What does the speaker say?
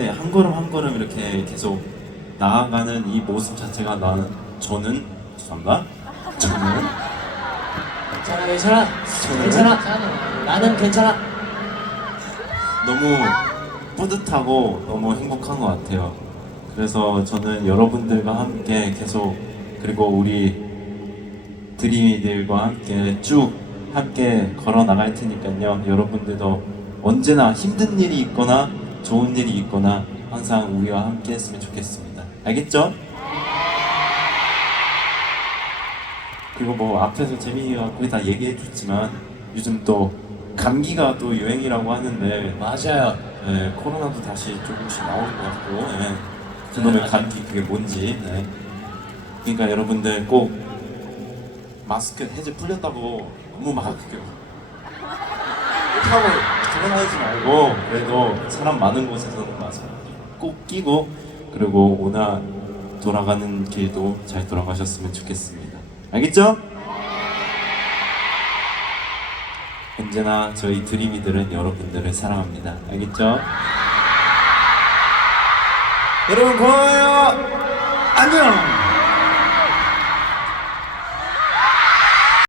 이렇게 한 걸음 한 걸음 이렇게 계속 나아가는 이 모습 자체가 나는 저는 죄송합니다. 저는 괜찮아 괜찮아 괜찮아 나는 괜찮아 너무 뿌듯하고 너무 행복한 것 같아요. 그래서 저는 여러분들과 함께 계속 그리고 우리 드림이들과 함께 쭉 함께 걸어 나갈 테니까요. 여러분들도 언제나 힘든 일이 있거나 좋은 일이 있거나 항상 우리와 함께 했으면 좋겠습니다. 알겠죠? 그리고 뭐 앞에서 재민이가 거의 다 얘기해 줬지만 요즘 또 감기가 또 유행이라고 하는데 맞아요 네, 코로나도 다시 조금씩 나오는 것 같고 네. 그놈의 감기 그게 뭔지 네. 그러니까 여러분들 꼭 마스크 해제 풀렸다고 너무 막 그렇게 못 하고 돌아다니지 말고 그래도 사람 많은 곳에서는 마스크 꼭 끼고 그리고 오나 돌아가는 길도 잘 돌아가셨으면 좋겠습니다 알겠죠? 언제나 저희 드림이들은 여러분들을 사랑합니다. 알겠죠? 여러분 고마워요. 안녕.